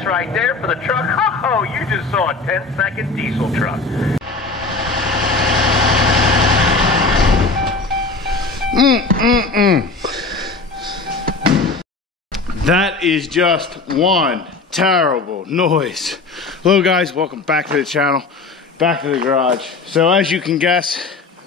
gas right there for the truck. Oh, you just saw a 10-second diesel truck. That is just one terrible noise. Hello guys, welcome back to the channel, back to the garage. So as you can guess,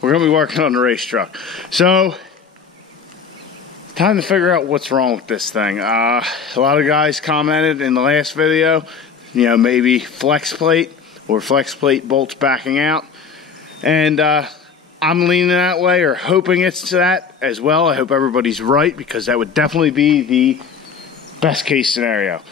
we're gonna be working on the race truck. So, time to figure out what's wrong with this thing. A lot of guys commented in the last video, you know, maybe flex plate or flex plate bolts backing out. And I'm leaning that way, or hoping it's that as well. I hope everybody's right, because that would definitely be the best case scenario.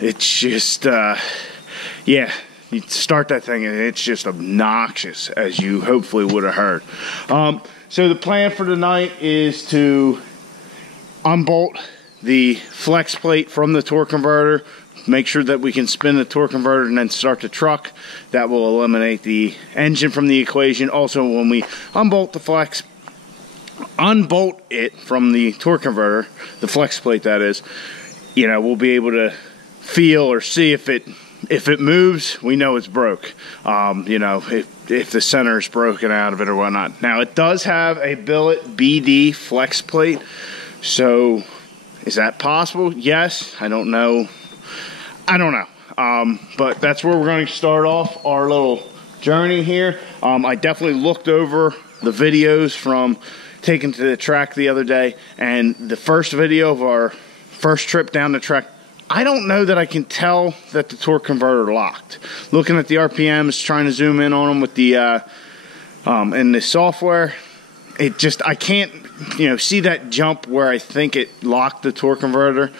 It's just, yeah, you start that thing and it's just obnoxious, as you hopefully would have heard. So the plan for tonight is to unbolt the flex plate from the torque converter, make sure that we can spin the torque converter and then start the truck. That will eliminate the engine from the equation. Also, when we unbolt it from the torque converter, the flex plate that is, you know, we'll be able to feel or see if it moves, we know it's broke. You know, if the center is broken out of it or whatnot. Now, it does have a billet BD flex plate, so is that possible? Yes. I don't know. But that's where we're going to start off our little journey here. I definitely looked over the videos from taking to the track the other day, and the first video of our first trip down the track, I don't know that I can tell that the torque converter locked. Looking at the RPMs, trying to zoom in on them with the in the software, it just, I can't, you know, see that jump where I think it locked the torque converter.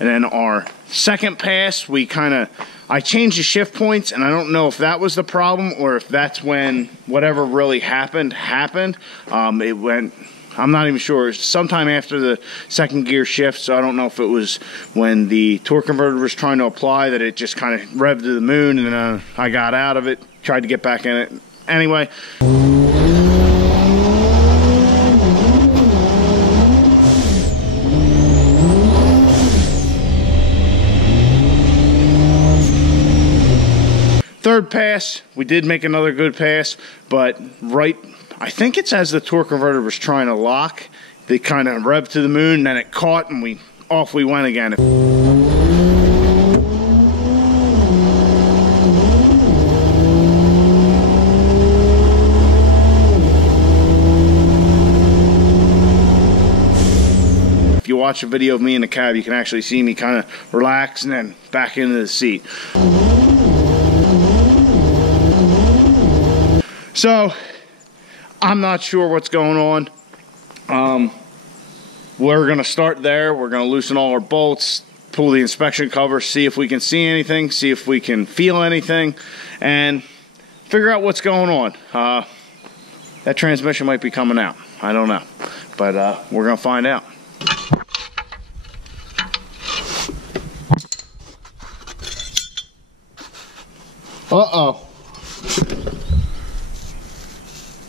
And then our second pass, I changed the shift points, and I don't know if that was the problem or if that's when whatever really happened. It went, I'm not even sure, sometime after the second gear shift, so I don't know if it was when the torque converter was trying to apply that it just kind of revved to the moon, and then I got out of it, tried to get back in it. Anyway. Third pass, we did make another good pass, but I think it's as the torque converter was trying to lock, they kind of revved to the moon, and then it caught, and off we went again. If you watch a video of me in the cab, you can actually see me kind of relax and then back into the seat. So, I'm not sure what's going on. We're going to start there. We're going to loosen all our bolts, pull the inspection cover, see if we can see anything, see if we can feel anything, and figure out what's going on. That transmission might be coming out. I don't know. But we're going to find out. Uh-oh.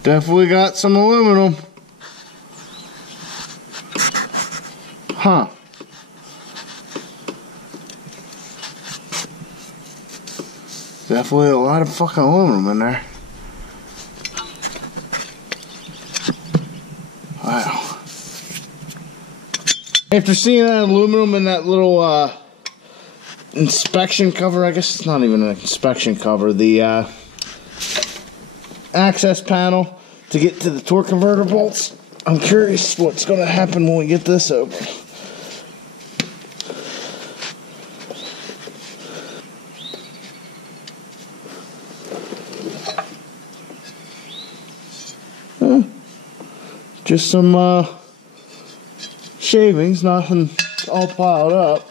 Definitely got some aluminum. Huh. Definitely a lot of fucking aluminum in there. Wow. After seeing that aluminum in that little inspection cover, I guess it's not even an inspection cover, the access panel to get to the torque converter bolts, I'm curious what's going to happen when we get this open. Just some shavings, nothing all piled up.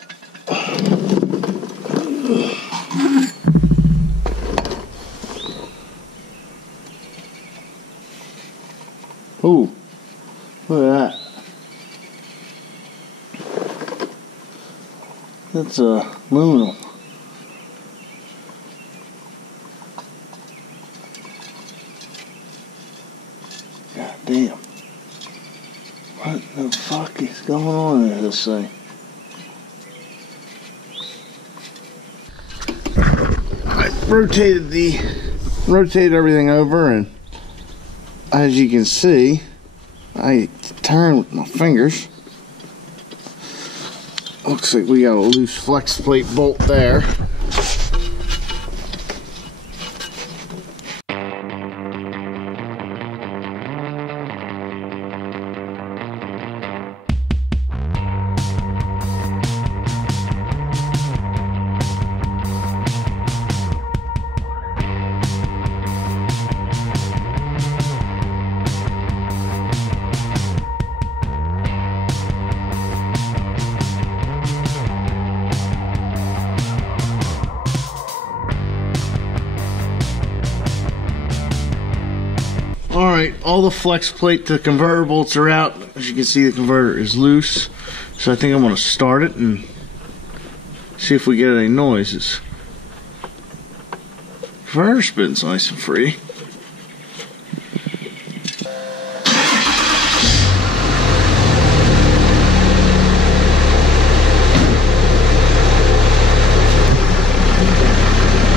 Ooh, look at that. That's Aluminum. God damn. What the fuck is going on in this thing? I rotated everything over, and as you can see, I turn with my fingers. Looks like we got a loose flex plate bolt there. Alright, all the flex plate to the converter bolts are out. As you can see, the converter is loose. So I think I'm going to start it and see if we get any noises. Converter spins nice and free.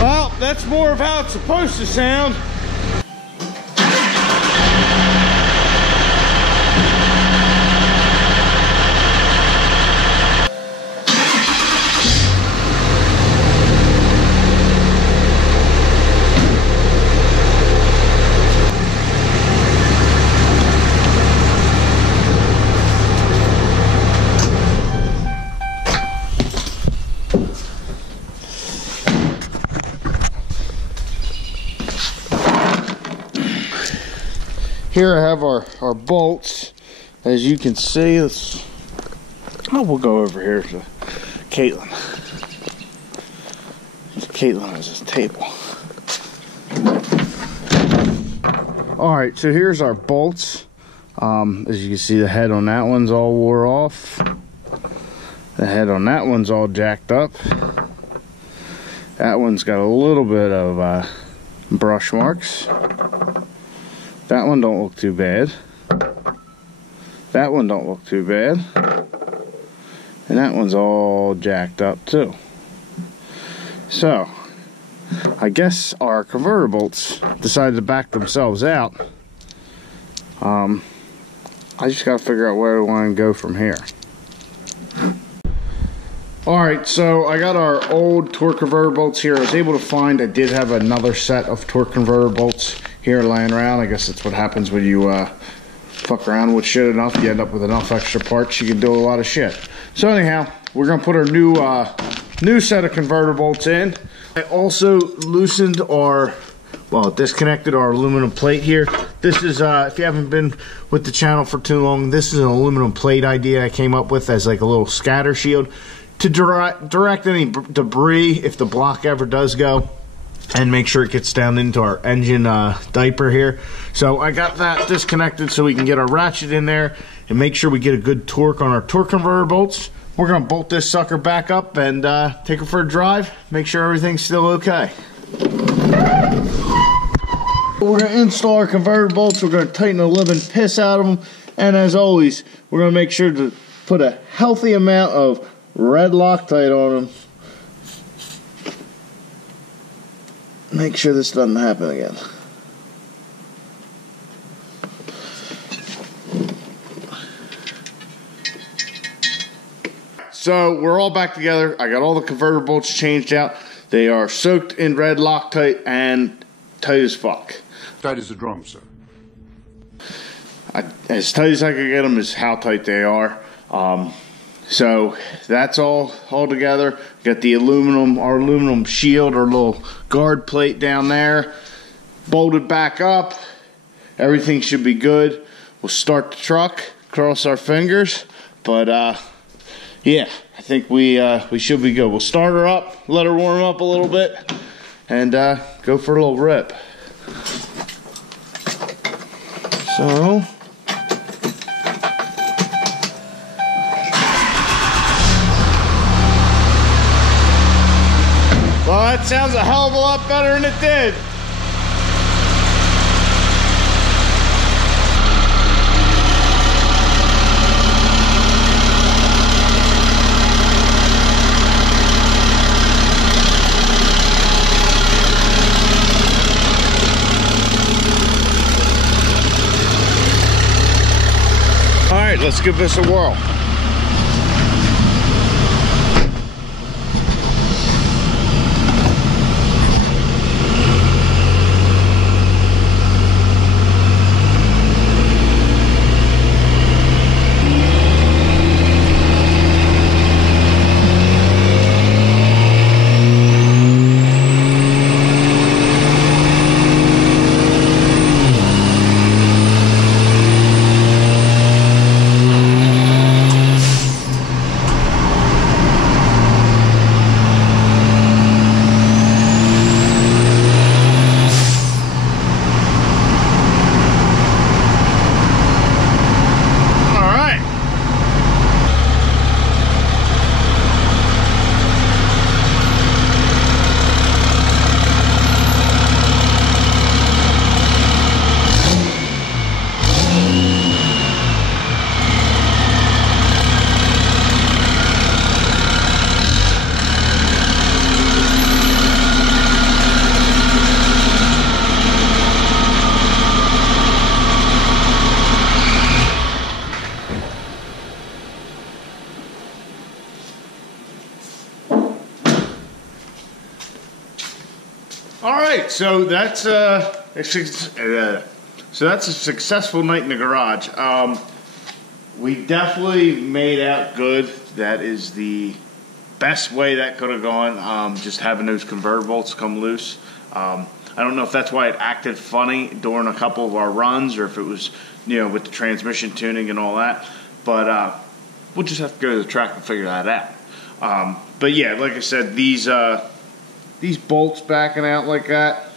Well, that's more of how it's supposed to sound. Here I have our bolts. As you can see, we'll go over here to Caitlin. Caitlin has this table. Alright, so here's our bolts. As you can see, the head on that one's all wore off. The head on that one's all jacked up. That one's got a little bit of brush marks. That one don't look too bad. That one don't look too bad. And that one's all jacked up too. So, I guess our converter bolts decided to back themselves out. I just gotta figure out where we want to go from here. Alright, so I got our old torque converter bolts here. I was able to find, I did have another set of torque converter bolts here laying around. I guess that's what happens when you fuck around with shit enough. You end up with enough extra parts, you can do a lot of shit. So anyhow, we're gonna put our new set of converter bolts in. I also loosened disconnected our aluminum plate here. This is, if you haven't been with the channel for too long, this is an aluminum plate idea I came up with as like a little scatter shield to direct any debris if the block ever does go, and make sure it gets down into our engine diaper here. So I got that disconnected so we can get our ratchet in there and make sure we get a good torque on our torque converter bolts. We're going to bolt this sucker back up and take it for a drive, make sure everything's still okay. We're going to install our converter bolts. We're going to tighten the living piss out of them, and as always, we're going to make sure to put a healthy amount of red Loctite on them. Make sure this doesn't happen again. So we're all back together. I got all the converter bolts changed out. They are soaked in red Loctite and tight as fuck. Tight as a drum, sir. As tight as I could get them is how tight they are. So that's all together. Got the our aluminum shield, our little guard plate down there, bolted back up. Everything should be good. We'll start the truck, cross our fingers, but yeah, I think we should be good. We'll start her up, let her warm up a little bit, and go for a little rip. So that sounds a hell of a lot better than it did. All right, let's give this a whirl. All right, so that's a successful night in the garage. We definitely made out good. That is the best way that could have gone. Just having those converter bolts come loose. I don't know if that's why it acted funny during a couple of our runs, or if it was, you know, with the transmission tuning and all that. But we'll just have to go to the track and figure that out. But yeah, like I said, these bolts backing out like that,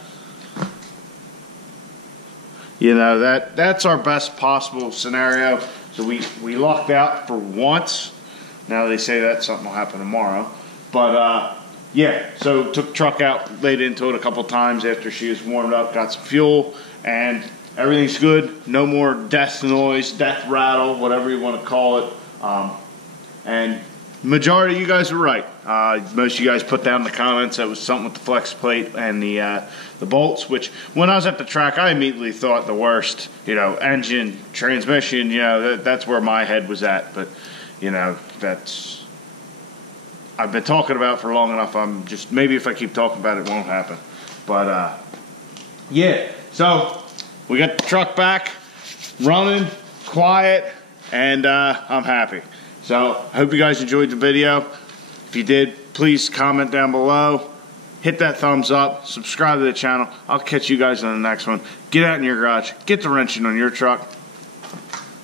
you know, that's our best possible scenario. So we lucked out for once. Now they say that something will happen tomorrow. But yeah, so took the truck out, laid into it a couple times after she was warmed up, got some fuel, and everything's good. No more death noise, death rattle, whatever you want to call it. And majority of you guys were right. Most of you guys put down in the comments that was something with the flex plate and the bolts, which when I was at the track, I immediately thought the worst. You know, engine, transmission, you know, that's where my head was at. But, you know, that's, I've been talking about for long enough. I'm just, maybe if I keep talking about it, it won't happen. But, yeah, so we got the truck back, running, quiet, and I'm happy. So I hope you guys enjoyed the video. If you did, please comment down below. Hit that thumbs up. Subscribe to the channel. I'll catch you guys on the next one. Get out in your garage. Get the wrenching on your truck.